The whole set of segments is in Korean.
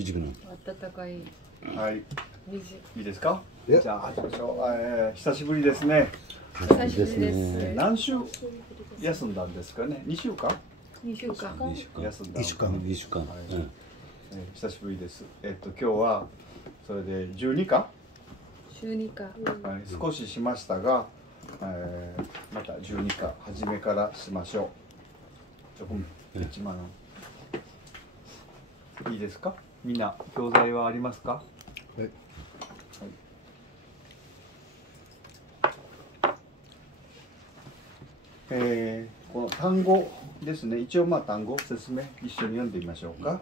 温かいはい、水。いいですか？いやじゃあ始めましょう。久しぶりですね。久しぶりです。何週休んだんですかね。2週間2週間。休んだ。1週間。2週間。久しぶりです。今日はそれで12か、週2か。少ししましたが、また12か初めからしましょう。1万いいですか？みんな教材はありますか？はい。この単語ですね。一応単語説明一緒に読んでみましょうか。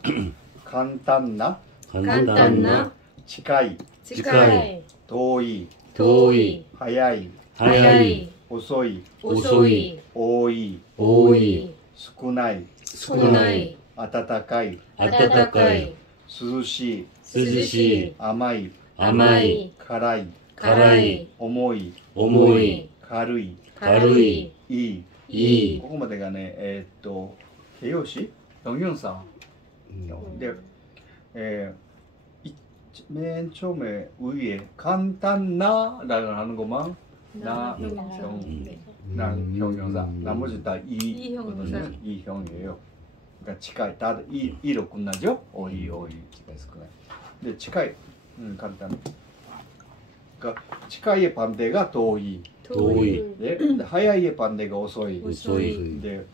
簡単な、簡単な、近い、近い、遠い、遠い、早い、早い、遅い、遅い、多い、多い、少ない、少ない、暖かい、暖かい、涼しい、涼しい、甘い、甘い、辛い、辛い、重い、重い、軽い、軽い、いい。いい。ここまでがね、形容詞443で、맨 처음에 위에 간단나라고 하는 것만 나 형용사, 나머지 다 이거든요. 이형이에요. 그러니까 치카이 다 이로 끝나죠? 오이 치카이 스쿠나이. 근데 치카이 간단. 그러니까 치카이의 반대가 도이.遠い、 네, 하야이의 반대가 오소이. 근데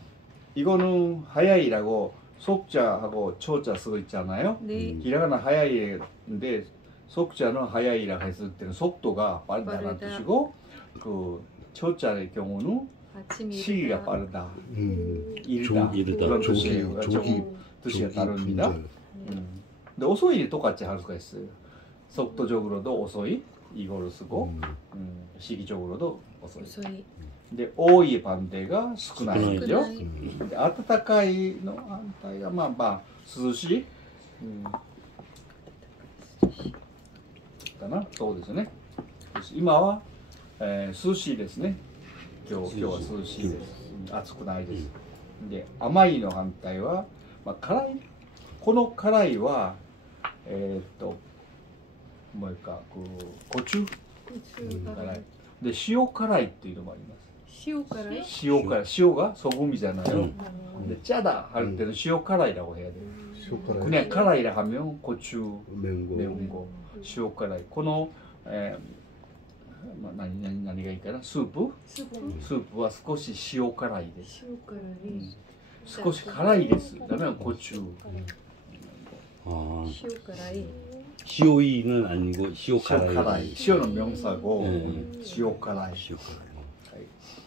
이거는 하야이라고 속자하고 초자 쓰고 있잖아요. 네. 히라가나 하야이인데 속자는 하야이라고 했을 때는 속도가 빠르다는 뜻이고 그 초자의 경우는 시기가 빠르다, 이르다 그런 뜻이에요. 조금 뜻이 다릅니다. 근데 오소이는 똑같이 할 수가 있어요. 속도적으로도 오소이 이거를 쓰고 시기적으로도 오소이. 근데 오이의 반대가 스쿠나이죠. 근데 아타타카이의 반대가 涼しいかな。そうですね。今は、涼しいですね。今日は涼しいです。暑くないです。で、甘いの反対は、辛い。この辛いは、もう一回コチュ辛い。で、塩辛いっていうのもあります。塩辛い？塩辛い。塩がソグ미잖아요。で、짜다 할 때는塩辛い라고 해야 돼요。 그냥辛い라 하면 고추, 매운 거,塩辛い。この、何がいいかな？スープは少し塩辛いです。少し辛いです。だから고추。 塩辛い。 시오이는 아니고 시오카라이. 시오는 명사고 시오카라이.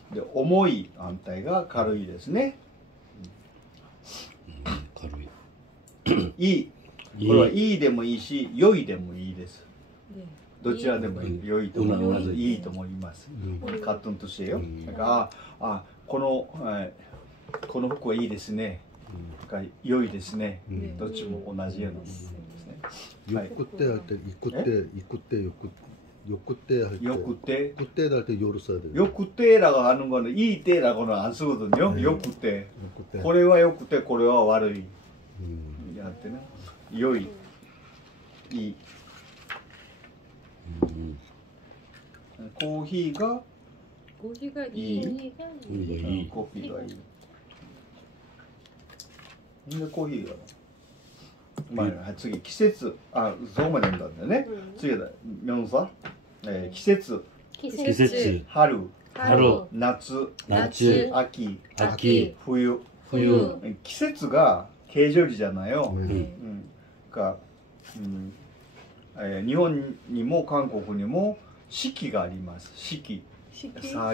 네, 오모이 반대가 가루이 ですね. 가루이. 이. これはいいでもいいし、良いでもいいです。どちらでもいい。良いともいいます。いいとも言います。같은 뜻이에요. 그러니까この服はいいですね。良いですね。どっちも同じようなものですね。 욕구때 할 때 입구때 욕구때 할 때 욕구때 할 때 요를 써야 돼요. 욕구때라고 하는 거는 이 때라고는 안 쓰거든요. 욕구때. これは 욕구때, これは 悪い. 할 때는 良い, 이. 코히가 이. 코히가 이. 근데 코히가 次季節そこまで読んだんだよね。次だ名詞季節春夏秋冬季節が形状詞じゃないよ。日本にも韓国にも四季があります。四季が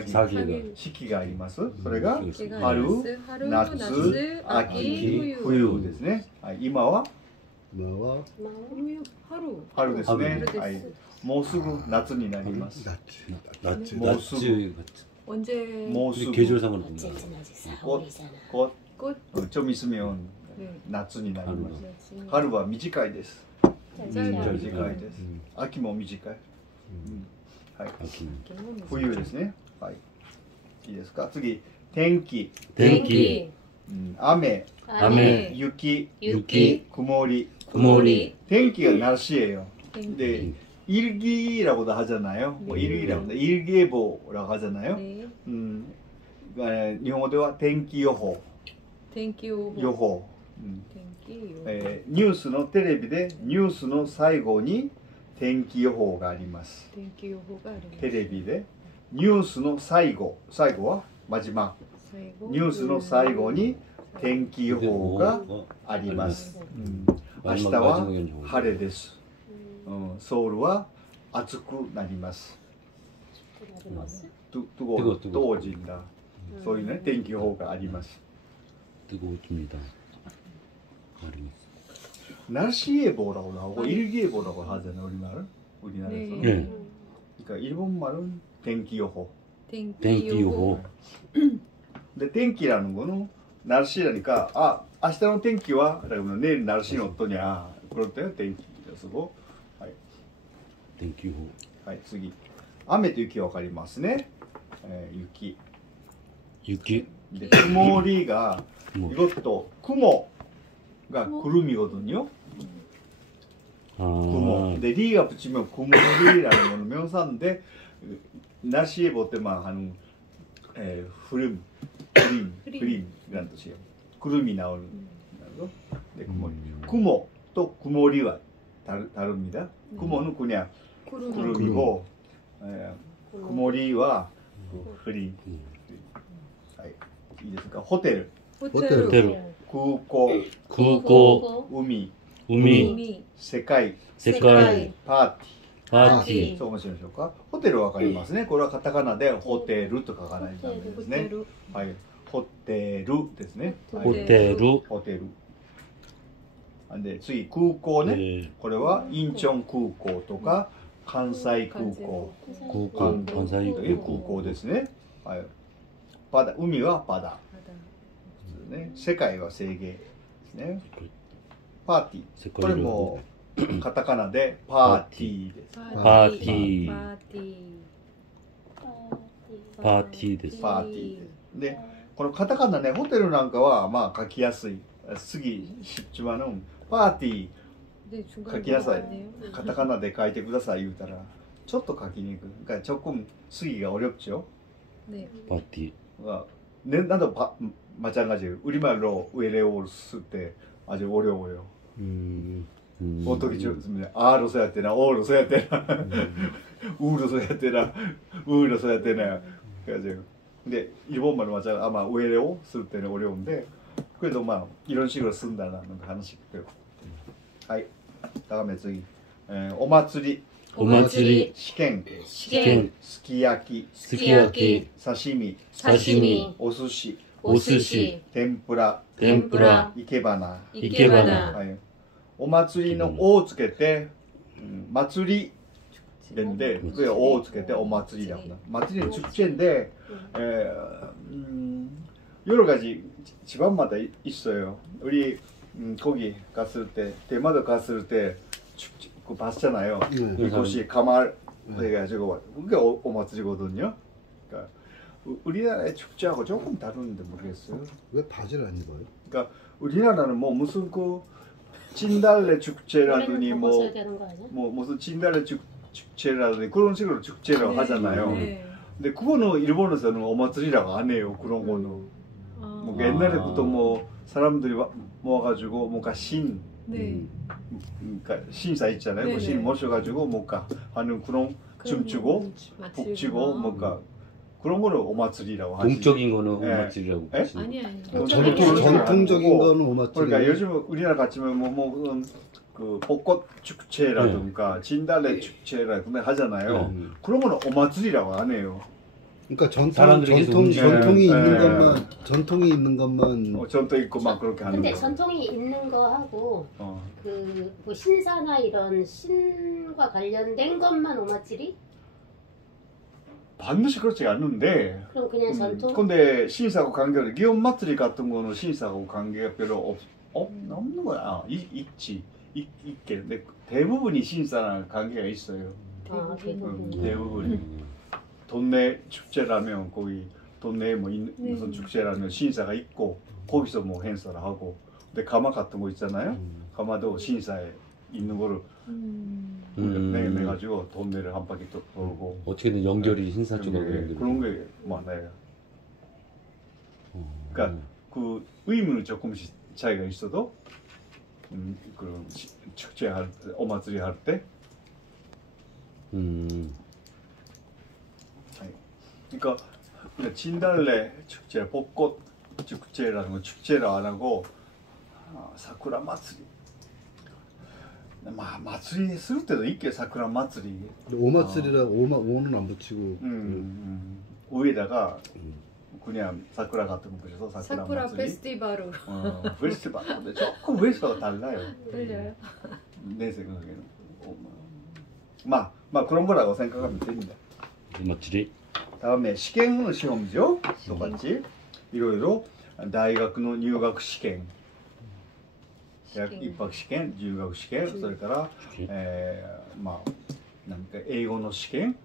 あります。それが春夏秋冬ですね。今は春ですね。はい。もうすぐ夏になります。もうすぐ。もうすぐ。계절상은 좀 있으면夏になります。春は短いです。短いです。秋も短い。はい。冬ですね。はい。いいですか。次、天気。雨、雪、曇り、 구모리. 텐기가 날씨예요. 땡기. 네, 일기라고도 하잖아요. 뭐 네. 일기예보라고 하잖아요. 네. 그러니까 일본어와 텐기요호, 땡기 요호. 요호. 땡기 요호. ニュースのテレビでニュースの最後に天気予報があります。 땡기 요호가 아니라. テレビでニュースの最後はマジマニュースの最後に天気予報があります。明日は晴れです。ソウルは暑くなります。当人だ。そういうね天気予報があります。 뜨거워집니다. 날씨예보라고 나오고 일기예보라고 하잖아요. 우리나라에서는. 네. 그러니까 일본 말은 텐기요호. 땡기 요호. 근데 텐기라는 거는 날씨라니까 아, 明日の天気は 그러면 내일 날씨는 어떠냐. 그럴 때 텐기를 쓰고. はい 땡기호. はい、次。雨と雪わかりますね。雪。 유기. 네,曇り가 뭐. 이것도 구모가 구름이거든요. 구모. 근데 리가 붙이면 구모리라는 거는 명사인데 날씨예보 때만 하는 흐림이라는 뜻이에요. 구름이 나오는 거. 네, 구모리. 구모 또 구모리와 다릅니다. 구모는 그냥 구름이고 구모리와 흐림. いいですか。ホテル、 호텔. 空港、 국고. 海、 우미. 世界、 색깔. パーティ 파티. ー。そう面白いでしょうか。ホテルわかりますね。これはカタカナでホテルと書かないとダメですね。はい、ホテルですね。はい、 호텔루. ホテル。で次空港ね。 네. これはインチョン空港とか関西空港、 국고. 関関西という空港ですね。はい。パダ、海はパダ。ね、世界は制限ですね。パーティー。これもカタカナでパーティーです。 파티. 파티. 파티 です。パーティー。で、このカタカナね、ホテルなんかはまあ書きやすい。次、쉽지만은パーティ 네, ー書きなさい。カタカナで書いてください言うたら、ちょっと書きにくい。그러니까 조금 쓰기가 어렵죠. 네. 파티. 네, 나도 마찬가지예요. 우리말로 외래어를 쓸 때 아주 어려워요. 어떻게 좀 아로 써야 되나, 어로 써야 되나, 우로 써야 되나, 우로 써야 되나. 그래가지고 근데 일본말로 맞아 아마 외래어 쓸 때는 어려운데 그래도 막 이런 식으로 쓴다는 거 하나씩 배우고. はい。 다음에 저기 お祭り 오마츠리. 試験 시켄. すき焼き 스키야키. 刺身 사시미. お寿司 오스시. 天ぷら 템프라. いけばな 이케바나. はい、お祭りの「お」をつけて、祭りで그에おをつけてお祭りだ祭りの축제인데 여러 가지 집안마다 있어요. 우리 거기 갔을 때 대마도 갔을 때 축제 그 봤잖아요. 이곳이 가말 해가지고 그게 오마츠리거든요. 그러니까 우리나라의 축제하고 조금 다른데 모르겠어요. 왜 바지를 안 입어요? 그러니까 우리나라는 뭐 무슨 그 진달래 축제라더니 뭐 무슨 진달래 축제라더니 그런 식으로 축제라고 하잖아요. 네. 근데 그거는 일본에서는 오마츠리라고 안 해요. 그런 거는. 뭐 옛날에부터 뭐 사람들이 모아가지고 뭔가 신, 네. 그러니까 신사 있잖아요. 네네. 그 신 모셔가지고 뭔가 하는 그런 춤추고 북치고 뭔가 그런 거를 오마츠리라고 하지. 동적인 거는 네. 오마츠리라고 네? 하시는. 아니 아니. 전통적인 거는 오마츠리. 그러니까 요즘 우리나라 같으면 그 벚꽃 축제라든가 진달래 축제라든가 하잖아요. 그런 거는 오마츠리라고 안 해요. 그러니까 사람들이 계속 전통이 있는 네. 것만 전통이 있는 것만 전통 있고 막 그렇게 하는 근데 거. 전통이 있는 거 하고 뭐 신사나 이런 신과 관련된 것만 오마츠리? 반드시 그렇지 않는데. 그럼 그냥 전통? 근데 신사하고 관계를 기온마츠리 같은 거는 신사하고 관계가 별로 없는 거야. 있지. 있게. 근데 대부분이 신사랑 관계가 있어요. 대부분이. 동네 축제라면 거기 동네에 뭐 무슨 축제라면 신사가 있고 거기서 뭐 행사를 하고 근데 가마 같은 거 있잖아요. 가마도 신사에 있는 거를 매가지고 동네를 한 바퀴 또 돌고 어떻게든 연결이 신사 쪽으로 연결이 그런 게 많아요. 그러니까 그 의미는 조금씩 차이가 있어도 그런 축제 할 때, 오마츠리 할 때 그러니까 진달래 축제, 벚꽃 축제라는 건 축제를 안 하고 사쿠라 마츠리. 마츠리 했을 때도 있게 사쿠라 마츠리. 오마츠리라 오는 안 붙이고 위에다가 그냥 사쿠라 같은 거 붙여서 사쿠라 페스티벌로. 페스티벌. 근데 조금 회사가 달라요. 틀려요? 내 생각에는. 그런 거라고 생각하면 됩니다. 오마츠리. 다음에 시행의 시험이죠. 똑같이 이러이러 대학의入学試験 대학 입학 시험, 入学試験, それから 英語の試験,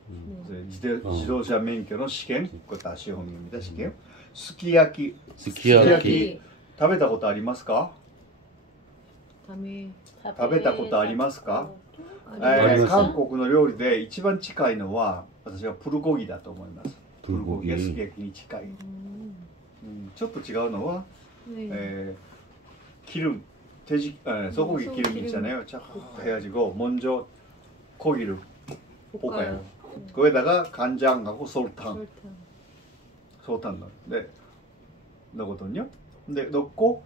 自動車免許の試験, 그것도 시험입니다. 시험. 스키야키. 스키야키. 食べたことありますか? 食べたことありますか? 韓国の料理で一番近いのは私はプルコギだと思います。プルコギがすき焼きに近い。ちょっと違うのは、기름, 돼지, 소고기 기름 있잖아요. 쫙 해가지고 먼저 고기를 볶아요. 거기다가 간장하고 설탕 넣거든요. 근데 넣고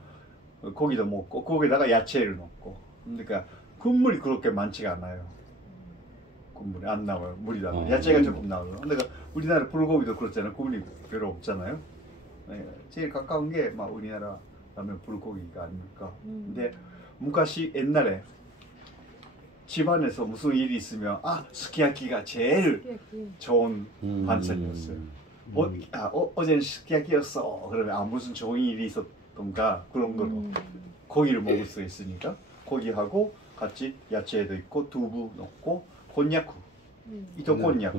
고기도 먹고 거기다가 야채를 넣고. 그러니까 국물이 그렇게 많지가 않아요. 국물이 안 나와요. 물이 안 나와요. 야채가 조금 나와요. 근데 우리나라 불고기도 그렇잖아요. 국물이 별로 없잖아요. 제일 가까운 게 우리나라 라면 불고기가 아닙니까? 근데昔 옛날에 집안에서 무슨 일이 있으면 스키야키가 제일 좋은 반찬이었어요. 어제는 스키야키였어. 그러면 무슨 좋은 일이 있었던가 그런 걸로 고기를 먹을 수 있으니까 고기하고 같이 야채도 있고 두부 넣고 곤약, 이토 곤약,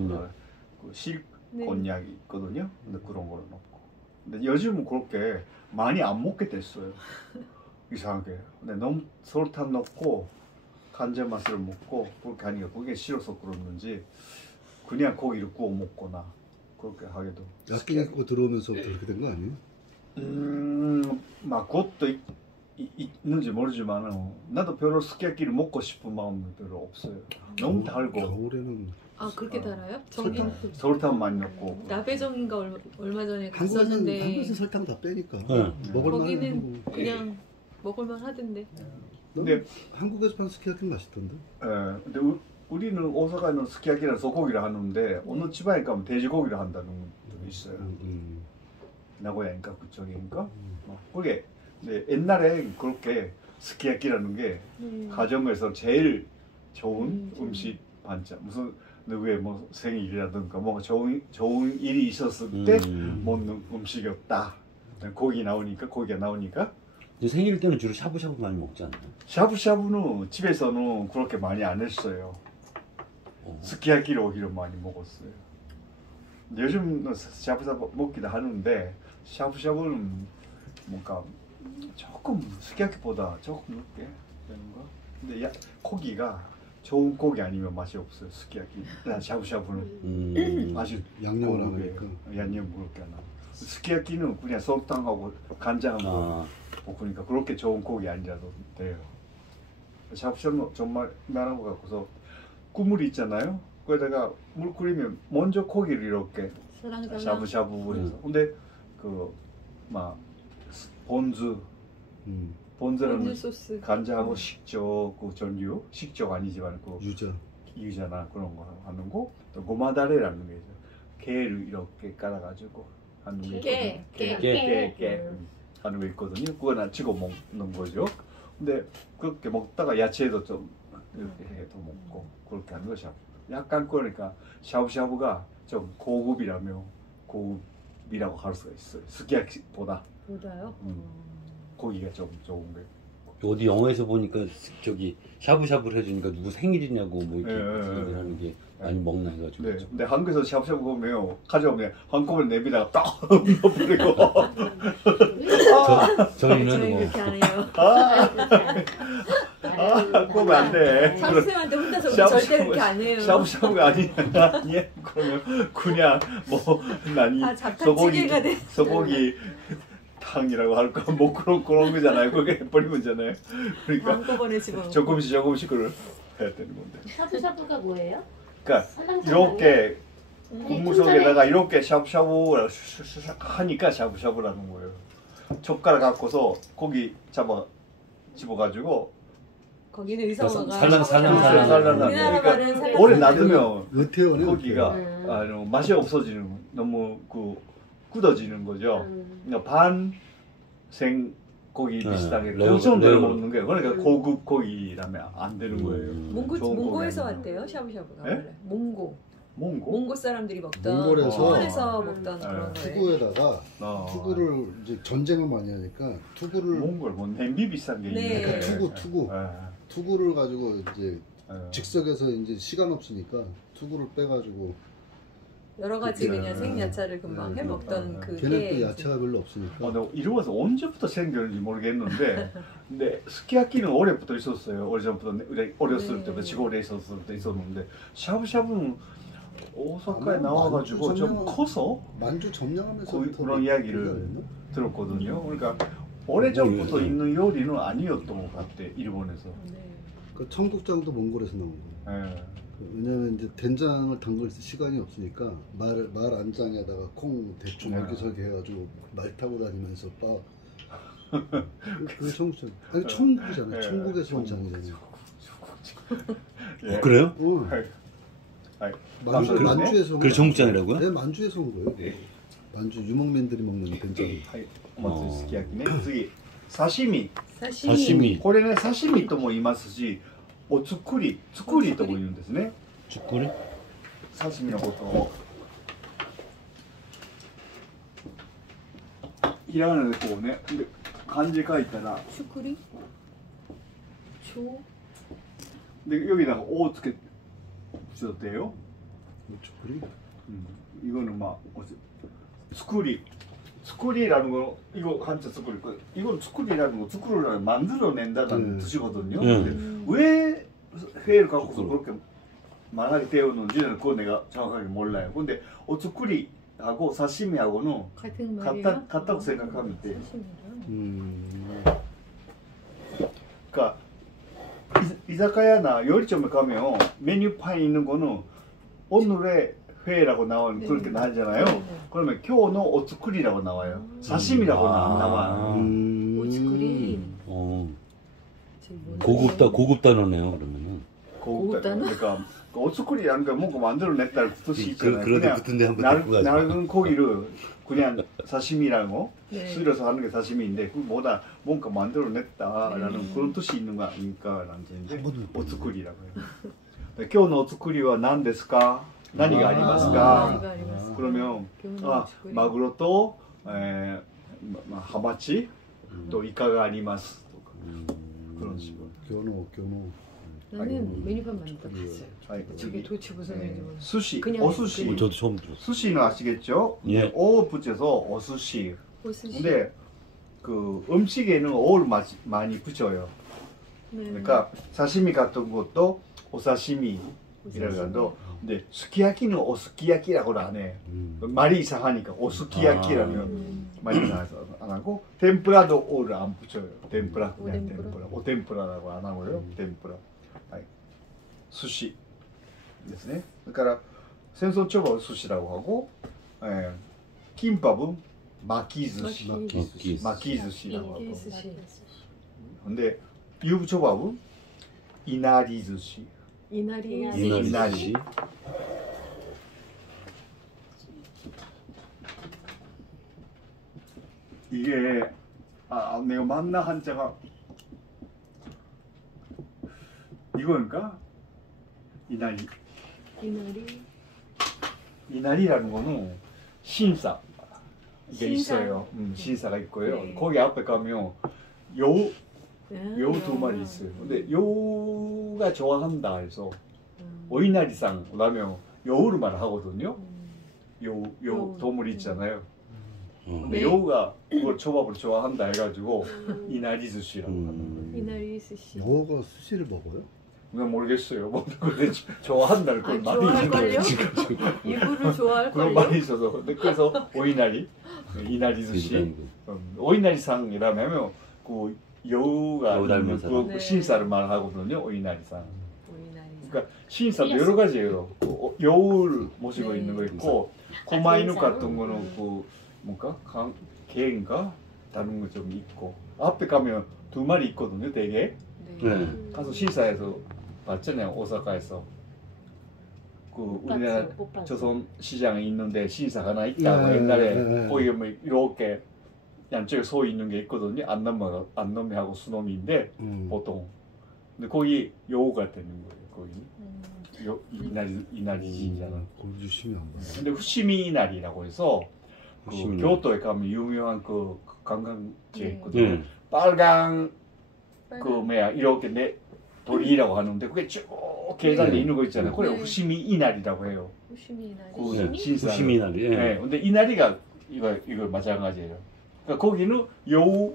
실 곤약이 있거든요. 근데 그런 거를 넣고. 근데 요즘은 그렇게 많이 안 먹게 됐어요. 이상하게. 근데 너무 설탕 넣고 간장 맛을 먹고 그렇게 하니까 그게 싫어서 그러는지 그냥 고기를 구워 먹거나 그렇게 하게도. 야끼 갖고 들어오면서 그렇게 된 거 아니에요? 그것도 있는지 모르지만 나도 별로 스키야키를 먹고 싶은 마음은 별로 없어요. 너무 달고. 겨울에는 그렇게 달아요? 설탕 많이 넣고. 나배정인가 얼마 전에 갔었는데 한국에서 설탕 다 빼니까 거기는 그냥 먹을만 하던데. 근데 한국에서 파는 스키야키는 맛있던데. 근데 우리는 오사카는 스키야키랑 소고기를 하는데 어느 지방에 가면 돼지고기를 한다는 분도 있어요. 나고야인가 그쪽인가? 그게 근데 옛날에 그렇게 스키야키라는 게 가정에서 제일 좋은 음식 반찬. 무슨 누구의 생일이라든가 뭔가 좋은 일이 있었을 때 먹는 음식이었다. 고기가 나오니까. 생일 때는 주로 샤브샤브 많이 먹지 않나요? 샤브샤브는 집에서는 그렇게 많이 안 했어요. 스키야키를 오히려 많이 먹었어요. 요즘은 샤브샤브 먹기도 하는데 샤브샤브는 뭔가 조금 스키야키보다 조금 늦게 되는 거. 근데 고기가 좋은 고기 아니면 맛이 없어요. 스키야키, 샤브샤브는 맛이 양념을 하니까. 양념 그렇게 안 하고. 스키야키는 그냥 설탕하고 간장하고 볶으니까 그렇게 좋은 고기 아니라도 돼요. 샤브샤브는 정말 말한 것 같고서 국물이 있잖아요. 거기다가 물 끓이면 먼저 고기를 이렇게 샤브샤브 해서. 근데 본즈라는 소스. 간장하고 식초, 전류, 식초 아니지만 유자나 그런 거 하는 거. 또 고마다레라는 게 있어요. 게를 이렇게 깔아가지고 하는 게 있거든요. 깨 하는 거 있거든요. 그거나 찍어 먹는 거죠. 근데 그렇게 먹다가 야채도 좀 이렇게 해도 먹고 그렇게 하는 거 샤브. 약간 그러니까 샤브샤브가 좀 고급이라고 할 수가 있어요. 스키야키보다. 보다요? 고기가 좀 좋은 게. 어디 영화에서 보니까 샤브샤브를 해주니까 누구 생일이냐고 이렇게 하는 게 많이 먹나 해가지고. 네. 근데 한국에서 샤브샤브 보면 가져오면 한꺼번에 내비다가 딱 넣어버리고. 저희는 그렇게 안 해요. 그러면 안 돼. 샤브쌤한테 혼자서 우리 샤브샤브, 절대 그렇게 안 해요. 샤브샤브가 아니야. 그러면 그냥 뭐 나니 다 잡탕찌개가 돼. 소고기 탕이라고 할까 뭐 그런 거잖아요. 그게 해버리면잖아요. 그러니까 한꺼번에 집어. 조금씩 그걸 해야 되는 건데. 샤브샤브가 뭐예요? 그러니까 살랑살랑해요? 이렇게 아니, 국물 좀 전에 속에다가 이렇게 샤브샤브를 하니까 샤브샤브라는 거예요. 젓가락 갖고서 고기 집어가지고 거기는 의성어가 살랑살랑. 우리나라 말은 살랑. 오래 놔두면 은퇴원이 고기가 맛이 없어지는, 너무 굳어지는 거죠. 그러니까 반생 고기 비슷하게 고성대로 먹는 거예요. 그러니까 고급 고기라면 안 되는 거예요. 몽고에서 왔대요, 샤브샤브가. 네? 원래. 몽고? 몽고 사람들이 먹던, 몽골에서 몽골에서 먹던 그런 거예요. 투구에다가 투구를 이제 전쟁을 많이 하니까 투구를 몽골 뭐 냄비 비싼 게 네. 있는데 투구 투구를 가지고 이제 즉석에서 이제 시간 없으니까 투구를 빼가지고 여러 가지 그냥 생야채를 금방 해 먹던 걔는 또 야채가 별로 없으니까. 내가 이러면서 언제부터 생겼는지 모르겠는데 근데 스키야키는 오래부터 있었어요. 오래전부터 어렸을 때부터 지골에 있었을 때 있었는데 샤브샤브는 오사카에 나와가지고 좀 커서 만주 점령하면서 그런 이야기를 들었거든요. 그러니까 오래전부터 있는 요리는 아니었던 것 같아, 일본에서. 그 청국장도 몽골에서 나온 거예요. 네. 왜냐면 이제 된장을 담글 시간이 없으니까 말 안장에다가 콩 대충 이렇게 해가지고 말 타고 다니면서 그게 청국장. 아니 청국이잖아요. 청국에서 온 장이잖아요. 그래요? 만주에서 그래 청국장이라고요? 네, 만주에서 온 거예요. 네. 만주 유목민들이 먹는 된장. お祭りすき焼きね。次、刺身。 사시미. これね、刺身とも言いますし、お作りとも言うんですね。 쭈꾸리? 刺身のことを。ひらがなでこうね、で漢字書いたら、 슈크리? 초? で여기 다가 오つけ붙여도 돼요. 쭈꾸리? 이거는 막 스쿠리라는 거 이거 한자 스쿠리 이건 스쿠리라는 거 스쿠리를 만들어낸다는 뜻이거든요. 근데 왜 회를 갖고서 그렇게 말하게 되었는지는 그거 내가 정확하게 몰라요. 근데 오츠쿠리하고 사시미하고는 같은 말이에요? 같다고 생각하면 돼. 사시미랑. 그러니까 이자카야나 요리점에 가면 메뉴판에 있는 거는 오늘의 회라고 나오는 그렇게 나오잖아요. 그러면 교노 오츠쿠리라고 나와요. 사시미라고는 안 나와요. 오츠쿠리. 고급 단어네요 그러면은. 고급 단어? 그러니까 오츠쿠리라는 거 뭔가 만들어냈다는 뜻이 있잖아요. 그런데 붙은데 한번 낡은 고기를 그냥 사시미라고 네. 쓸어서 하는 게 사시미인데 그보다 뭔가 만들어냈다라는 그런 뜻이 있는 거 아닐까라는 뜻인데 오츠쿠리라고 해요. 교노 오츠쿠리와何ですか? 何がありますか? 그러면 마구로 또 하마치 또 이카가 あります 그런 식으로. 교노. 나는 메뉴판 만들어봤어요. 저게 도대체 무슨 메뉴인지 몰라. 스시, 그냥 오스시. 저도 처음 들었어요. 스시는 아시겠죠? 예. 오 붙여서 오스시. 오스시. 근데 그 음식에는 오를 많이 붙여요. 그러니까 사시미 같은 것도 오사시미이라고 해도 근데 스키야키는 오스키야키라고 안 해. 말이 이상하니까 오스키야키라면 말이 이상해서 안 하고 템프라도 오를 안 붙여요. 템프라 그냥 템프라. 오템프라라고 안 하고요. 템프라. 스시 ですね。だから戦争中は寿司ラゴハゴ、キンパブ巻き寿司、巻き寿司ラゴハゴ。ほんでユブチョバブいなり寿司。 이나리. 이나리. 이게 내가 만나 한자가 이거인가? 이나리. 이나리라는 거는 신사가 있어요. 신사가 있고요. 네. 거기 앞에 가면 여우 두 마리 있어요. 근데 여우가 좋아한다 해서 오이나리상 그다음에 여우를 말하거든요. 여우 동물 있잖아요. 근데 여우가 그걸 초밥을 좋아한다 해가지고 이나리 스시라고 하는 거예요. 이나리 스시. 여우가 스시를 먹어요? 그냥 모르겠어요. 뭐 그걸 좋아한다는 걸 아니, 많이 좋아할걸요? 있어서 이불을 그런 좋아할걸요? 많이 있어서 근데 그래서 오이나리 이나리 스시 오이나리상이라면 그 여우가 여우 닮은 있는 사람. 그 네. 신사를 말하거든요. 오이나리상. 오이나리. 그러니까 신사도 여러 가지예요. 그 여우를 모시고 네. 있는 거 있고 고마이누 같은 거는 그 뭔가 개인가 다른 거 좀 있고 앞에 가면 2마리 있거든요. 되게 네. 가서 신사에서 봤잖아요. 오사카에서 그 우리나라 조선 시장에 있는데 신사가 하나 있다고 네, 옛날에 네, 네. 거기 뭐 이렇게 양쪽에 소 있는 게 있거든요. 안놈이하고 수놈이인데 보통 근데 거기 여우가 되는 거예요. 거기 이나리 진짜는. 거기 유심히 안 봐. 근데 후시미 이나리라고 해서 그 후시미. 교토에 가면 유명한 그 관광지 네. 있거든요. 네. 빨강 그 뭐야 이렇게 내 돌이라고 하는데 그게 쭉 계단에 네. 있는 거 있잖아요. 그래 네. 후시미 이나리라고 해요. 후시미 이나리. 그 네. 신사. 후시미 이나리. 예. 네. 근데 이나리가 이거 마찬가지예요. 그러니까 거기는 여우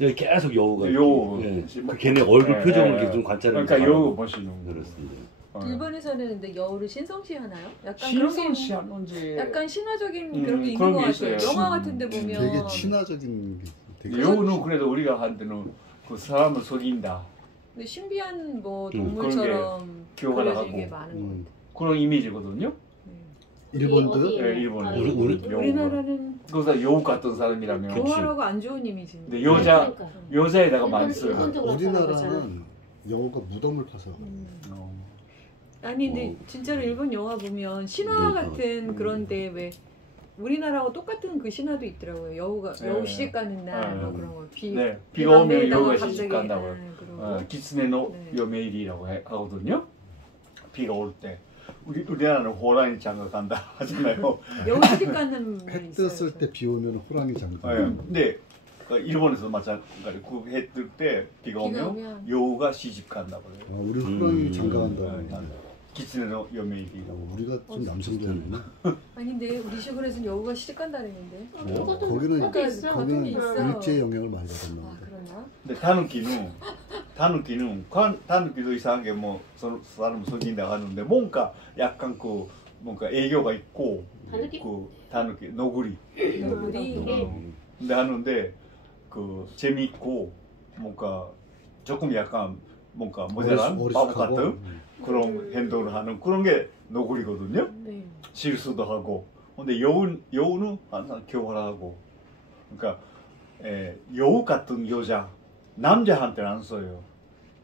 여기 계속 여우가 여우. 이렇게, 예. 그 걔네 얼굴 네, 표정을 네. 이렇게 좀 관찰을 그러니까 하고 여우 모시는 거. 그렇습니다. 일본에서는 근데 여우를 신성시 하나요? 약간 그런 게 신성시 하는지 약간 신화적인 그런 게 있는 그런 것 게 같아요. 있어요. 영화 같은데 보면 되게 친화적인 게 되게 여우는 그래도 우리가 한테는 그 사람을 속인다 근데 신비한 뭐 그런 게 동물처럼 기억을 그려지는 하고. 게 많은 것 같아요. 그런 이미지거든요. 일본도요? 어디- 네, 일본. 아, 우리- 여우가. 우리나라는 거기서 여우 같은 사람이라면 그치. 교활하고 안 좋은 이미지인데. 근데 여자 그러니까. 여자에다가 많이 일본- 써요. 일본적으로 우리나라는 여우가 무덤을 파서 아니 근데 진짜로 일본 영화 보면 신화 같은 그런데 왜 우리나라하고 똑같은 그 신화도 있더라고요. 여우가 네. 여우 시집 가는 날 네. 뭐 그런 거. 네, 비가 오면 내리다가 여우가 갑자기, 시집 간다고. 그러고. 기츠네노 네. 요메이리라고 하거든요. 비가 올 때. 우리나라는 호랑이 장가 간다 하잖아요. 여우 시집 가는 해 날 떴을 있어요. 때 비 오면 호랑이 장사. 네. 근데 그 일본에서 마찬가지. 그 해 뜰 때 비가 오면 여우가 시집 간다고 그래요. 우리 호랑이 장가 네. 간다. 기츠네노 요메이리라고. 우리가 좀 남성적이구나. 아닌데 우리 시골에서는 여우가 시집 간다는데. 거기는 그것도 있어. 어떤 게 거기는 있어. 일제의 영향을 많이 아 받았나. 그러나? 근데 타누키도 이상하게 뭐 사람 속인다 하는데 뭔가 약간 그 뭔가 애교가 있고 타누키? 그 타누키 노구리 우리 근데 하는데 그 재미있고 뭔가 조금 약간 뭔가 모자란 바보 같은 그런 행동을 하는 그런 게 노구리거든요. 네. 실수도 하고 근데 여우는 항상 교활하고 그러니까 여우 같은 여자 남자한테는 안 써요.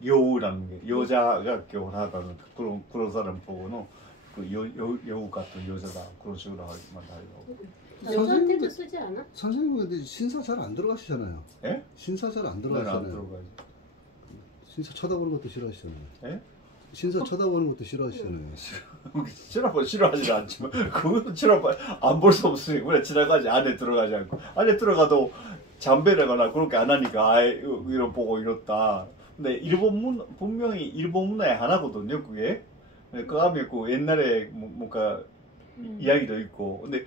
여우라는 게 여자가 교활하다는 그런 사람 보고는 그 여우 같은 여자다 그런 식으로 하기만 하고. 여자한테도 쓰지 않아? 선생님은 근데 신사 잘 안 들어가시잖아요. 예? 신사 잘 안 안 들어가시잖아요. 들어가요. 신사 쳐다보는 것도 싫어하시잖아요. 예? 신사 쳐다보는 것도 싫어하시잖아요. 싫어하지 않지만 그것도 안 볼 수 없으니 그래 지나가지 안에 들어가지 않고 안에 들어가도 잠베라거나 그렇게 안 하니까 아 이런 보고 이렇다. 근데 분명히 일본 문화의 하나거든요 그게. 그 다음에 그 옛날에 뭔가 이야기도 있고 근데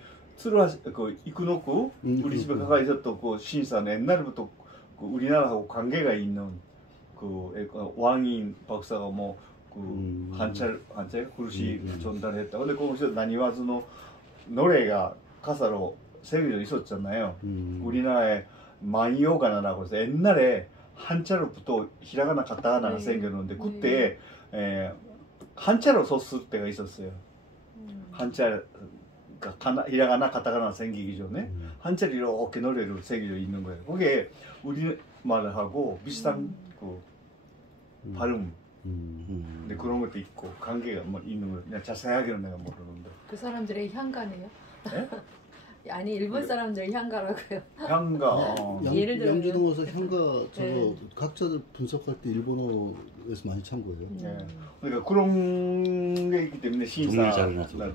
그 이쿠노쿠 우리 집에 가까이 있었던 그 신사는 옛날부터 그 우리나라하고 관계가 있는 그 왕인 박사가 뭐 그 한철 그릇이 전달했다. 근데 거기서 나니와즈의 노래가 가사로 새겨져 있었잖아요. 우리나라에 마이오가나라고 해서 옛날에 한자로부터 히라가나 가타가나가 생겼는데 그때 한자로 썼을 때가 있었어요. 한자 히라가나 가타가나 생기기 전에 한자로 이렇게 노래로 새겨져 있는 거예요. 그게 우리말하고 비슷한 그 발음. 근데 그런 것도 있고 관계가 뭐 있는 거 그냥 자세하게는 내가 모르는데. 그 사람들의 향가네요. 예? 아니 일본 사람들 향가라고요. 향가. 예를 들어요. 양주동에서 향가 저거 네. 각자들 분석할 때 일본어에서 많이 참고해요. 예. 그러니까 그런 게 있기 때문에 신사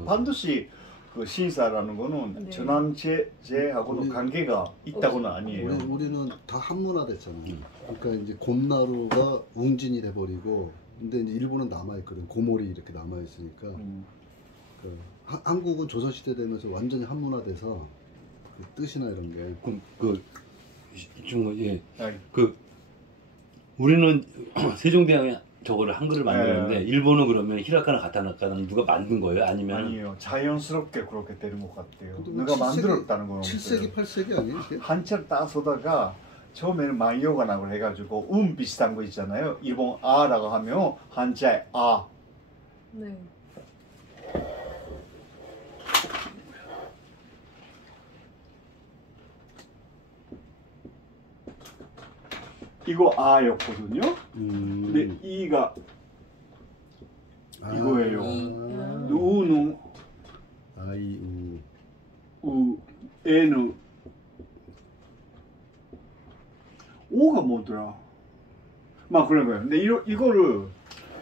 반드시 그 신사라는 거는 네. 전황제하고는 관계가 있다고는 아니에요. 우리는 다 한문화 됐잖아요. 그러니까 이제 곰나루가 웅진이 돼버리고, 근데 이제 일본은 남아있거든. 고몰이 이렇게 남아있으니까. 그 한국은 조선시대 되면서 완전히 한문화돼서 뜻이나 이런 게. 우리는 세종대왕이 저거를 한글을 만들었는데 일본은 그러면 히라카나 가타카나는 누가 만든 거예요? 아니면 아니요, 자연스럽게 그렇게 되는 것 같아요. 누가 만들었다는 건 7세기 8세기 아니에요? 한자를 따서다가 처음에는 만요가나고 해가지고 비슷한 거 있잖아요. 일본 아라고 하면 한자에 아. 네. 이거 아였거든요. 근데 이가 이거예요. 우는 아이 에는 오가 뭐더라? 막 그런 거예요. 근데 이거를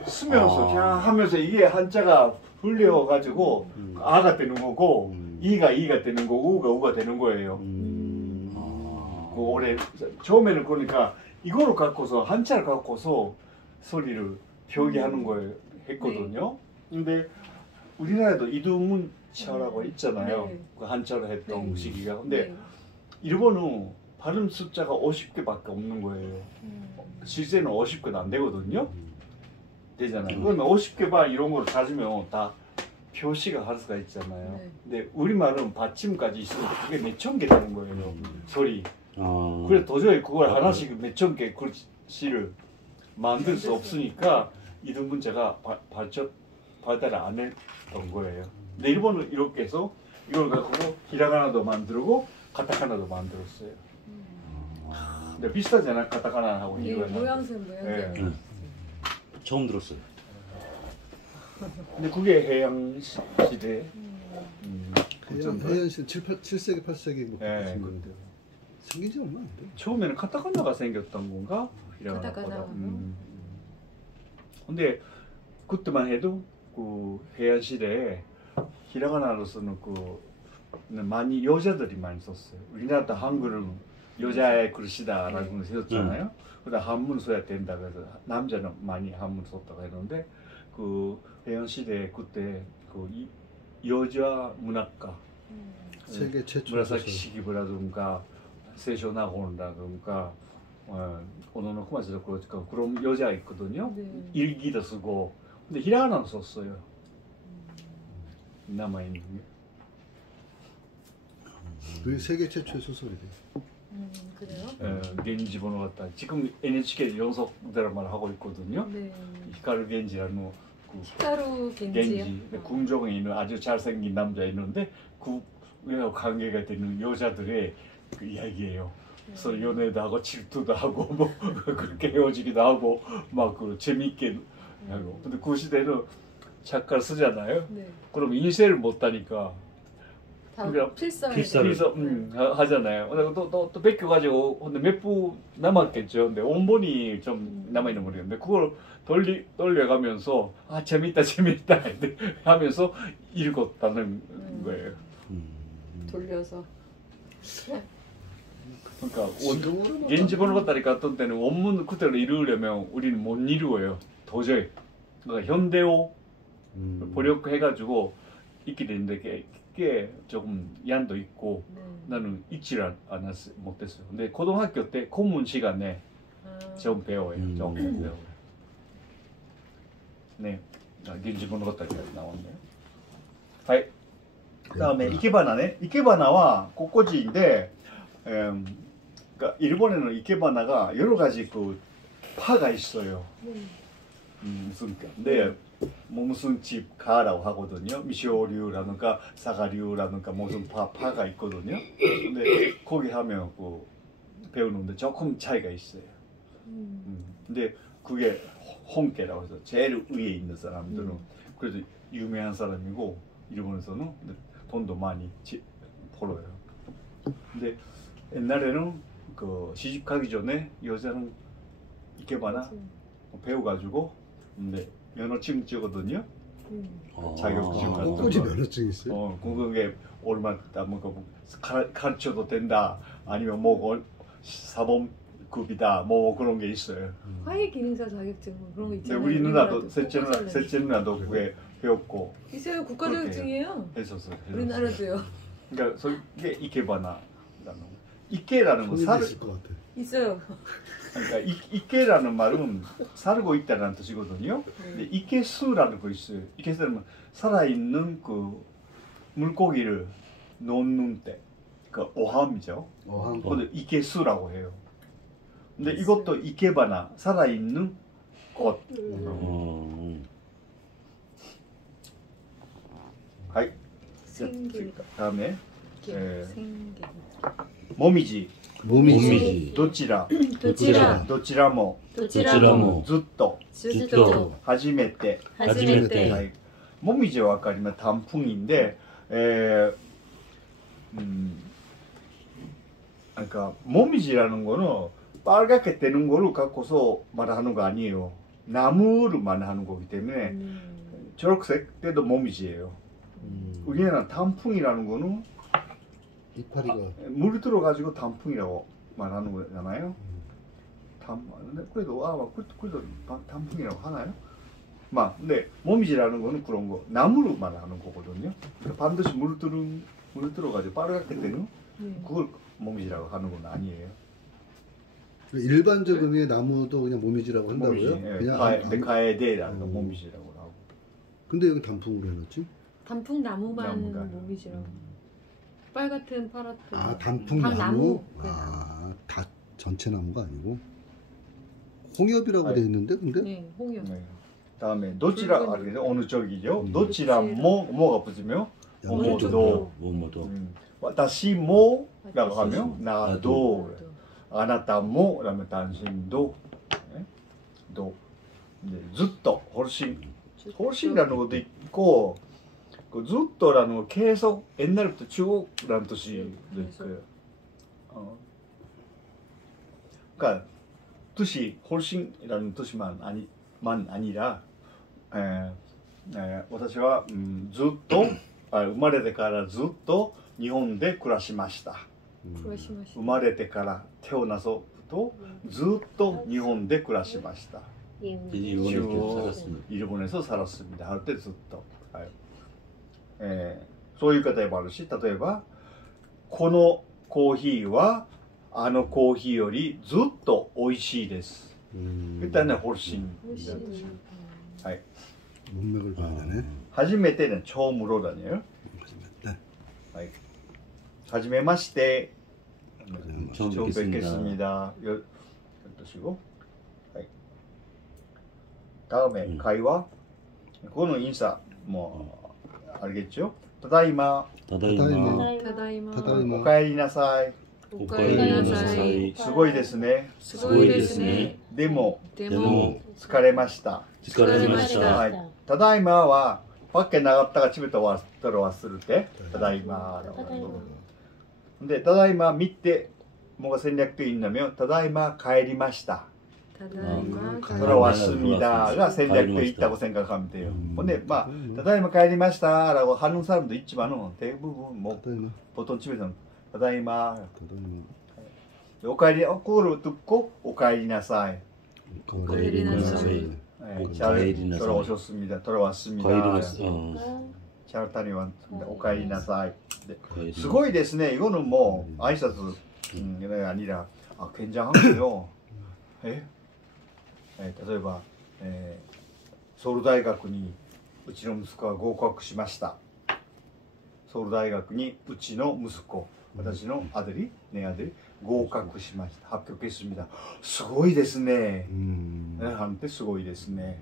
쓰면서 그냥 하면서 이게 한자가 흘려가지고 아가 되는 거고 이가 되는 거고 우가 되는 거예요. 그 올해 처음에는 그러니까 이거를 갖고서 한자를 갖고서 소리를 표기하는 거예요 했거든요. 근데 우리나라에도 이두문자라고 있잖아요. 네. 그 한자로 했던 네. 시기가. 근데 네. 일본은 발음 숫자가 50개밖에 없는 거예요. 실제는 50개도 안 되거든요. 되잖아요. 그러면 50개 반 이런 걸 가지면 다 표시가 할 수가 있잖아요. 네. 근데 우리말은 받침까지 있으면 그게 몇천 개 되는 거예요. 소리. 아. 그래서 도저히 그걸 하나씩 몇천 개 글씨를 만들 수 없으니까 이등분자가 발달을 안 했던 거예요. 근데 일본은 이렇게 해서 이걸 갖고 히라가나도 만들고 카타카나도 만들었어요. 근데 비슷하잖아, 카타카나하고 이 히라가나. 모양새. 네. 처음 들었어요. 근데 그게 해양 시대. 해양 시 7세기 8세기 뭐 네, 건데 생긴 지 얼마 안 돼. 처음에는 카타카나가 생겼던 건가? 카타카나. 히라가나보다. 근데 그때만 해도 그 해양 시대에 히라가나로서는 많이 여자들이 많이 썼어요. 우리나라도 한글은 여자의 글씨다라고 썼잖아요. 그러다 한문 써야 된다 그래서 남자는 많이 한문 썼다고 했는데 그 해양 시대 그때 그 여자 문학가 세계 최초 무라사키 시기부라든가 세쇼나고라든가 오노노쿠마치도 그렇고 그런 여자 있거든요. 네. 일기도 쓰고 근데 히라가나는 썼어요. 남아 있는 게. 그게 세계 최초의 소설이래. 그래요? 겐지번호 같다. 지금 NHK 연속 드라마를 하고 있거든요. 네. 히카루 겐지라는 히카루 겐지요? 겐지 궁정에 있는 아주 잘생긴 남자 있는데 그 관계가 되는 여자들의 그 이야기예요. 그래서 연애도 하고 질투도 하고 뭐 그렇게 헤어지기도 하고 막 그 재밌게 하고. 근데 그 시대는 작가를 쓰잖아요. 네. 그럼 인쇄를 못 하니까 다 필사를 하잖아요. 또 뺏겨가지고 근데 몇 부 남았겠죠. 근데 원본이 좀 남아있는 모르겠는데 그걸 돌려가면서 아 재밌다 하면서 읽었다는 거예요. 돌려서. 그러니까 겐지번호 같다니까 어떤 때는 원문 그대로 이루려면 우리는 못 이루어요. 도저히. 그러니까 현대어 번역해가지고 읽게 되는데 꽤 조금 양도 있고 나는 읽지를 못했어요. 근데 고등학교 때 공문 시간에 좀 배워요. 조금 배워요. 네, 겐지번호 같다니까 나왔네요. 하이. 그다음에 이케바나네. 이케바나와 꽃꽂이인데, 그러니까 일본에는 이케바나가 여러 가지 그 파가 있어요. 무슨 집 가라고 하거든요. 미쇼류라든가 사가류라든가 무슨 파가 있거든요. 근데 거기 하면 그 배우는데 조금 차이가 있어요. 근데 그게 홍케라고 해서 제일 위에 있는 사람들은 그래도 유명한 사람이고 일본에서는 돈도 많이 벌어요. 근데 옛날에는 그 시집 가기 전에 여자는 이케바나 배워가지고 근데 면허증 찍거든요. 자격증 같은 거. 꽃꽂이 면허증 있어요? 그게 얼마 뭐 가르쳐도 된다. 아니면 뭐 사범급이다. 뭐 그런 게 있어요. 화해 기능사 자격증 그런 거 있잖아요. 우리 누나도 셋째 누나도 그게 배웠고. 있어요. 국가 자격증이에요. 했었어요. 우리나라도요. 그러니까 이게 이케바나 이케라는 거 살, 있을 것 같아. 있어요. 그러니까 이케라는 말은 살고 있다는 뜻이거든요. 근데 이케수라는 거 있어요. 이케수는 살아있는 그 물고기를 놓는 때, 그 어함이죠. 그걸 이케수라고 해요. 근데 이것도 이케바나 살아있는 꽃. 하이. 다음에 모미지.どちらもずっと初めて。もみじはわかります。단풍인데 그러니까 모미지라는 거는 빨갛게 되는 거를 갖고서 말하는 거 아니에요. 나무를 말하는 거기 때문에 초록색 때도 모미지예요. 우리나라 단풍이라는 거는 이파리가 물이 들어가지고 단풍이라고 말하는 거잖아요. 그래도 그래도 단풍이라고 하나요? 근데 모미지라는 거는 그런 거 나무로 말하는 거거든요. 반드시 물 들어가지고 빨갛게 되는 그걸 모미지라고 하는 건 아니에요. 일반적인 나무도 그냥 모미지라고 한다고요? 그냥 가에데라는 거 모미지라고 하고. 근데 여기 단풍으로 해놨지? 단풍 나무만 모미지라고. 빨갛든 파랗든. 단풍 나무? 다 전체 나무가 아니고 홍엽이라고 돼 있는데 근데? 네, 홍엽. 다음에 도치라 알겠죠? 어느 쪽이죠? 도치라 뭐가 붙으면 모모도. 와타시 모라고 하면 나도. 아나타 모라면 당신도. 도.ずっと 훨씬이라는 것도 있고 그 ずっと라는 거 계속 옛날부터 쭉라는 뜻이 있어요. 그러니까 뜻이 훨씬이라는 뜻만 아니라 私はずっと生まれてからずっと日本で暮らしました。生まれてから태어나서부터ずっと日本で暮らしました。 일본에서 살았습니다. 할 때ずっと。そういう方もあるし、例えばこのコーヒーはあのコーヒーよりずっと美味しいです。일단은 훨씬. 문맥을 봐야 되네. 初めて는 처음으로라네요.はじめまして. 처음 뵙겠습니다. 뜻이고. 다음에 가이와 그거는 인사 뭐 알겠죠? 타다이마. 오카에리나사이. すごいですね。でも疲れました。ただいまは밖에 나갔다가 집에 들어왔을 때 타다이마라고. 근데 타다이마 밑에 뭐가 생략되어 있냐면 타다이마帰りました. 돌아왔습니다가 생략되어 있다고 생각하면 돼요. 근데 타다이마 帰りました라고 하는 사람도 있지만은 대부분 뭐 보통 집에서는 타다이마. 그거를 듣고 오카에리나사이. 잘 돌아오셨습니다. 돌아왔습니다. 잘 다녀왔습니다. 오카에리나사이. すごいですね. 이거는 뭐挨拶아니라 굉장한데요. 例えばソウル大学にうちの息子が合格しました。ソウル大学にうちの息子 私の아들이 내 아들이 合格しました。합격했습니다. すごいですね. 한테 すごいですね.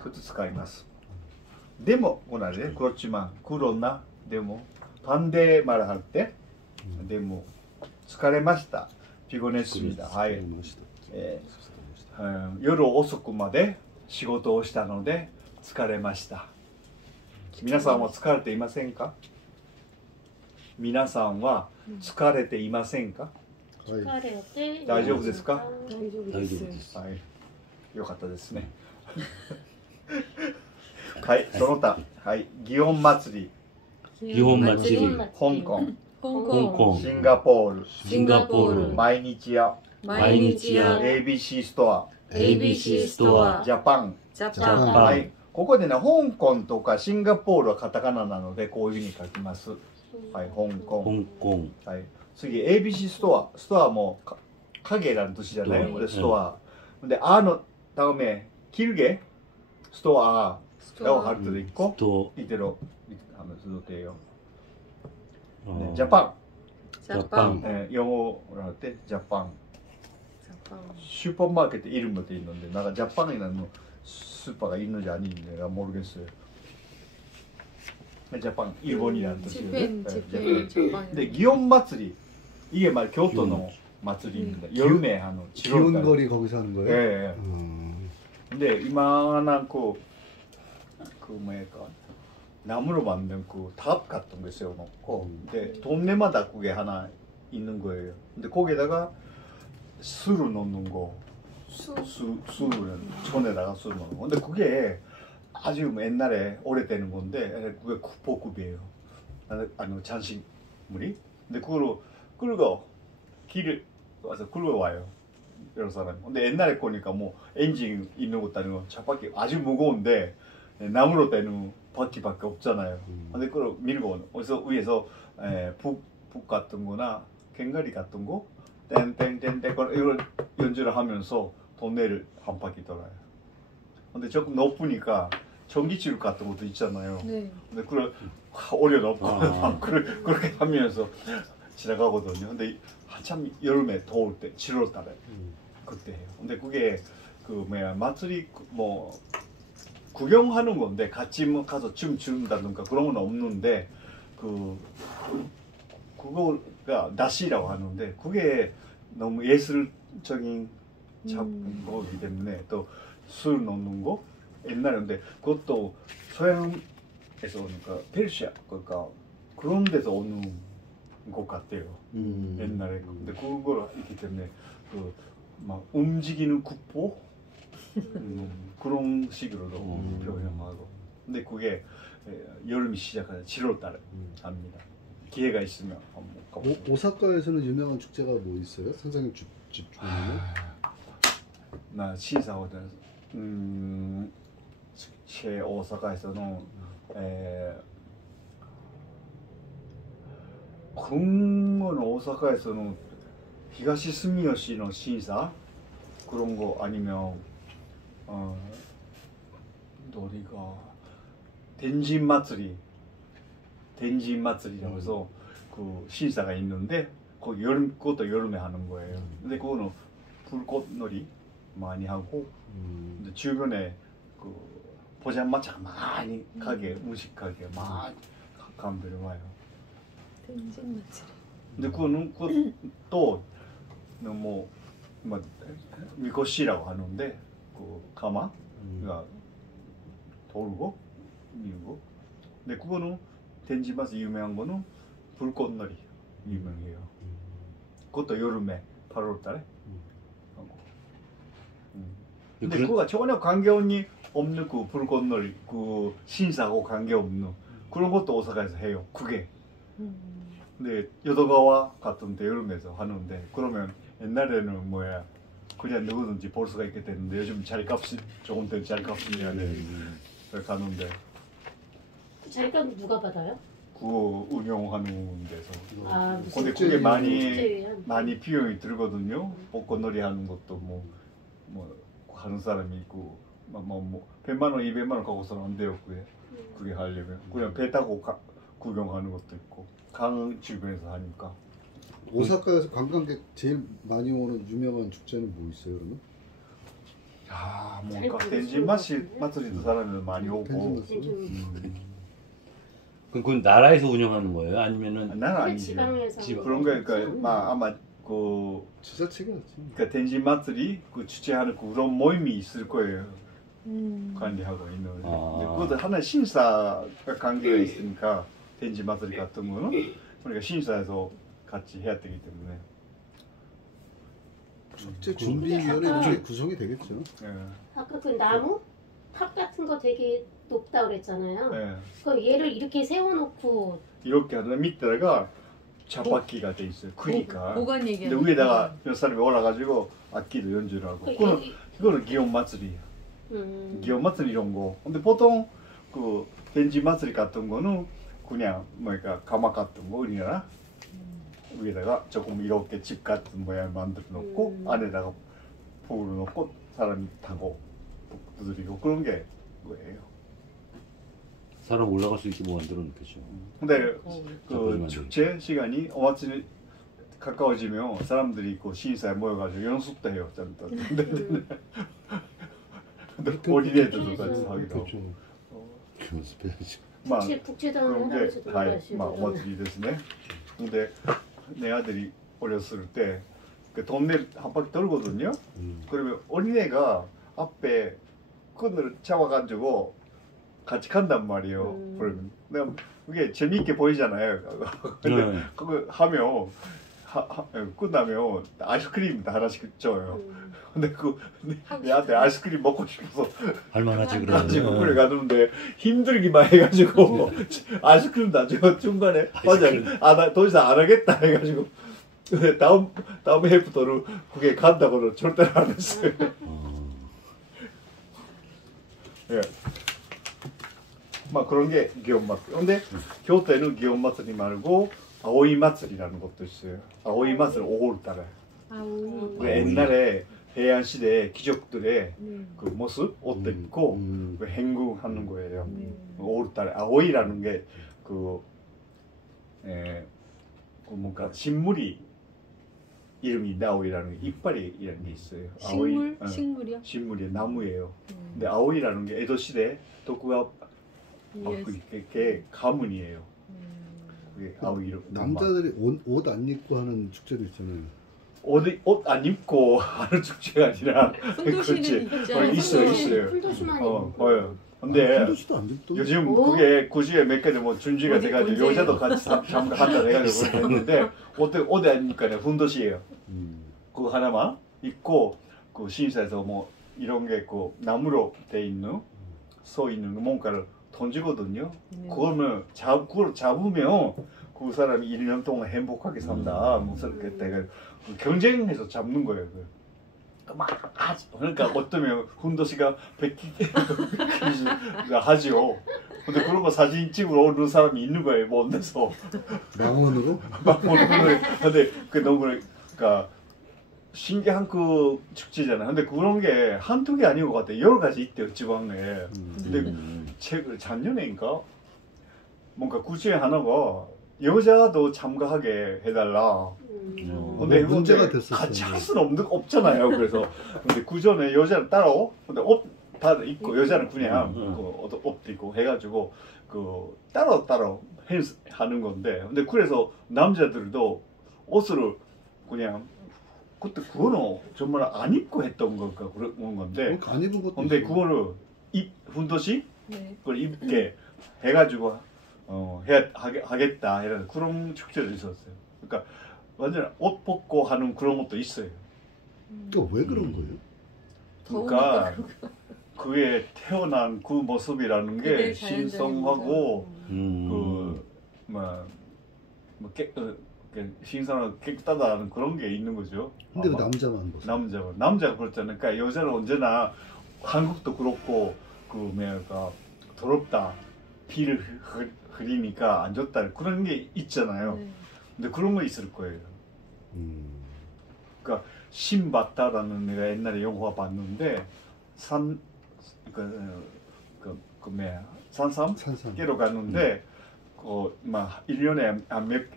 그것도 使います. でも 오늘에 그렇지만 그러나 でも 반대말을 할 때 でも 疲れました. 피곤했습니다. はい.夜遅くまで仕事をしたので疲れました。皆さんは疲れていませんか？皆さんは疲れていませんか？大丈夫ですか？大丈夫です。はい。よかったですね。はい、その他、はい、祇園祭り、香港、シンガポール、毎日屋、ABC ストア、ジャパン。はい。ここでね、香港とかシンガポールはカタカナなのでこういうふうに書きます。はい、香港。はい。次 ABC ストア、ストアも影なん뜻이잖아요。でストア。であの다음에 길게 스토어라고 할 때도 있고 이대로 하면서도 돼요. 네, 자빵. 네, 영어로 할 때 자빵. 슈퍼마켓 이름도 있는데 나가 자빵이라는 슈퍼가 있는지 아닌지 내가 모르겠어요. 자빵 일본이라는 뜻이에요. 근데 기온 마츠리 이게 말 교토의 마츠리입니다. 여름에 하는 기온거리 거기서 하는 거예요? 네. 근데 이만한 그 뭐랄까 나무로 만든 그 탑 같은 거 세워놓고 근데 동네마다 그게 하나 있는 거예요. 근데 거기에다가 술을 넣는 거, 술을 전에다가 술을 넣는 거. 근데 그게 아주 옛날에 오래되는 건데 그게 국보급이에요. 아니 잔식물이. 근데 그걸로 끌고 길을 와서 끌고 와요. 여러 사람. 근데 옛날에 거니까 뭐 엔진 있는 것도 아니고 차바퀴 아주 무거운데 나무로 되는 바퀴밖에 없잖아요. 근데 그걸 밀고 어디서 위에서 북 같은 거나 갱가리 같은 거 땡땡땡땡 이걸 연주를 하면서 동네를 한 바퀴 돌아요. 근데 조금 높으니까 전기줄 같은 것도 있잖아요. 네. 근데 그걸 올려놓고 그렇게 하면서 지나가거든요. 근데 한참 여름에 더울 때 7월 달에 그때 해요. 근데 그게 그 뭐야 마츠리 뭐 구경하는 건데 같이 뭐 가서 춤 추는다든가 그런 건 없는데 그거가 낫이라고 하는데 그게 너무 예술적인 거기 때문에 또 술 넣는 거 옛날에 근데 그것도 서양에서 오니까 페르시아 그러니까 그런 데서 오는 것 같아요. 옛날에 근데 그걸 있기 때문에 그 막 움직이는 국보 그런 식으로도 표현하고 근데 그게 여름이 시작하는 7월 달에 합니다. 기회가 있으면 한번 가보세요. 오사카에서는 유명한 축제가 뭐 있어요? 선생님 집 중에는? 나 시사오다 제 오사카에서는 근무는 오사카에서는 히가시 스미요시의 신사 그런 거 아니면 놀이가 덴진 마츠리라고 해서 그 신사가 있는데 거기 그것도 여름에 하는 거예요. 근데 그거는 불꽃놀이 많이 하고 근데 주변에 그 포장마차가 많이 가게 음식 가게 많이 가람들이 와요. 덴진 마츠리. 근데 그거는 또 뭐 미코시라고 하는데 그 가마가 돌고 밀고 근데 그거는 덴지마스 유명한 거는 불꽃놀이 유명해요. 그것도 여름에 8월 달에 하고 근데 그거가 전혀 관계없는 그 불꽃놀이 그 신사하고 관계없는 그런 것도 오사카에서 해요. 그게 근데 여도가와 같은 데 여름에서 하는데 그러면 옛날에는 뭐야 그냥 누구든지 볼 수가 있게 됐는데 요즘 자리값이 조금 더 자리값이 해야 돼. 가는데 자리값 누가 받아요? 그 운영하는 데서. 근데 그게 많이 비용이 들거든요. 벚꽃놀이 하는 것도 뭐 하는 사람이 있고 뭐 100만 원, 200만 원 갖고서는 안 돼요. 그게 하려면 그냥 배 타고 구경하는 것도 있고 강 주변에서 하니까. 오사카에서 관광객 제일 많이 오는 유명한 축제는 뭐 있어요, 그러면? 뭔가 덴진 마츠리도 사람들 많이 오고. 그럼 그건 나라에서 운영하는 거예요? 아니면은 나라 아니지. 그런 거니까 아마 그 지자체겠지. 그러니까 덴진 마츠리 그 주최하는 그런 모임이 있을 거예요. 관리하고 있는. 근데 그것도 하나 신사가 관계가 있으니까 덴진 마츠리 같은 거는 그러니까 신사에서 같이 해야 되기 때문에 축제 준비위원회 구성이 되겠죠. 아까 그 나무 탑 같은 거 되게 높다 그랬잖아요. 그럼 얘를 이렇게 세워놓고 이렇게 하면 밑에가 자바퀴가 돼 있어요. 크니까. 보관 얘기하는. 근데 위에다가 몇 사람이 올라가지고 악기도 연주를 하고. 그거는 기온 마츠리. 기온 마츠리 이런 거. 근데 보통 그 덴지 마츠리 같은 거는 그냥 뭐랄까 가마 같은 거 우리나라 위에다가 조금 이렇게 집 같은 모양 만들어 놓고 안에다가 북을 놓고 사람이 타고 두드리고 그런 게 거예요. 사람 올라갈 수 있게 뭐 만들어 놓겠죠. 근데 그 축제 시간이 오마츠리 가까워지면 사람들이 그 시인사에 모여가지고 연습도 해요. 근데 어린애들도 같이 하기도 하고. 연습해야지. 북채도 그런 하는 게 다 오마츠리 됐네. 근데 내 아들이 어렸을 때 그 동네 한 바퀴 돌거든요. 그러면 어린애가 앞에 끈을 잡아가지고 같이 간단 말이에요. 그러면 내가 그게 재미있게 보이잖아요. 근데 그거 하면 끝나면 아이스크림 하나씩 줘요. 근데 내 아들 아이스크림 먹고 싶어서 할만하지 그러면. 그래 가는데 힘들기만 해가지고 아이스크림도 안 주고 중간에 맞아 더 이상 안 하겠다 해가지고 근데 다음 해부터는 그게 간다고는 절대로 안 했어요. 예. 막 그런 게 기온마tsuri. 근데 교토에는 기온마tsuri 말고 아오이마tsuri라는 것도 있어요. 아오이마tsuri 5월달에. 그 옛날에 해안 시대 귀족들의 그 모습 옷도 입고 그 행궁하는 거예요. 5월달에 아오이라는 게 그 뭔가 식물이 이름이 아오이라는 게 이빨이라는 게 있어요. 식물? 식물이요? 식물이 나무예요. 근데 아오이라는 게 에도 시대 도쿠가 그게 가문이에요. 그게 아오이로 남자들이 옷 안 입고 하는 축제도 있잖아요. 옷 안 입고 하는 축제가 아니라 훈도시는 있어요. 훈도시만 근데 훈도시도 안 입도 요즘 그게 구시에 몇 개 뭐 준지가 돼가지고 여자도 같이 참가한다 해가지고 했는데 옷 안 입니까 훈도시예요. 그거 하나만 입고 그 시인사에서 뭐 이런 게 그 나무로 돼 있는 서 있는 뭔가를 던지거든요. 그걸 잡으면 그 사람이 1년 동안 행복하게 산다. 무슨 그때 경쟁해서 잡는 거예요. 그러니까 어쩌면 훈도시가 하지요. 근데 그런 거 사진 찍으러 오는 사람이 있는 거예요. 먼 데서 망원으로? 근데 그 너무 그러니까 신기한 그 축제잖아요. 근데 그런 게 한두 개 아닌 것 같아요. 여러 가지 있대요 지방에. 근데 작년에인가 뭔가 구시에 하나가 여자도 참가하게 해달라. 근데 문제가 됐었어요. 같이 할 수는 없잖아요. 그래서 근데 구전에 여자는 따로 근데 옷 다 입고 여자는 그냥 그 옷도 입고 해가지고 그 따로 하는 건데 근데 그래서 남자들도 옷을 그냥 그때 그거는 정말 안 입고 했던 건가 그런 건데 안 입은 것도 근데 있어요. 그거를 훈도시 그걸 입게 해가지고 하겠다 이런 그런 축제도 있었어요. 그러니까 완전 옷 벗고 하는 그런 것도 있어요. 또 왜 그런 거예요? 그러니까 그게 태어난 그 모습이라는 게 신성하고 신선하고 깨끗하다는 그런 게 있는 거죠. 근데 왜 남자만 벗어? 남자가 그렇잖아요. 그러니까 여자는 언제나 한국도 그렇고 그 뭐랄까 더럽다 피를 흐리니까 안 좋다 그런 게 있잖아요. 근데 그런 거 있을 거예요. 그러니까 신바타라는 내가 옛날에 영화 봤는데 산삼 깨러 갔는데 막 1년에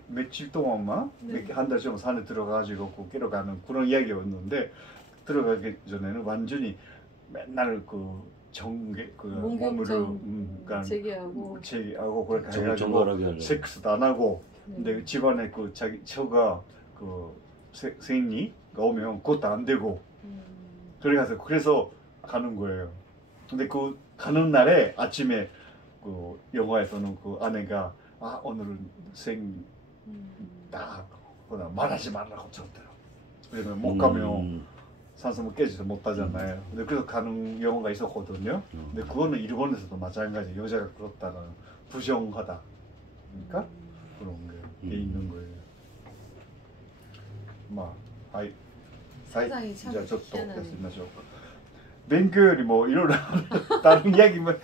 며칠 동안만 한 달 정도 산에 들어가가지고 깨러 가는 그런 이야기였는데 들어가기 전에는 완전히 맨날 그 정계 그 몸을 제기하고 그렇게 해가지고 섹스도 안 하고 근데 집안에 그 자기 처가 그 생리가 오면 그것도 안 되고 그래서 가는 거예요. 근데 그 가는 날에 아침에 그 영화에서는 그 아내가 오늘은 생다 말하지 말라고 절대로. 그러면 못 가면 산소문 깨지도 못하잖아요. 근데 그래서 가는 영화가 있었거든요. 근데 그거는 일본에서도 마찬가지. 여자가 그렇다는 부정하다. 그러니까 그런 게 있는 거예요. 세상이 참じゃあちょっと休みましょうか。勉強よりもいろいろ다른 이야기만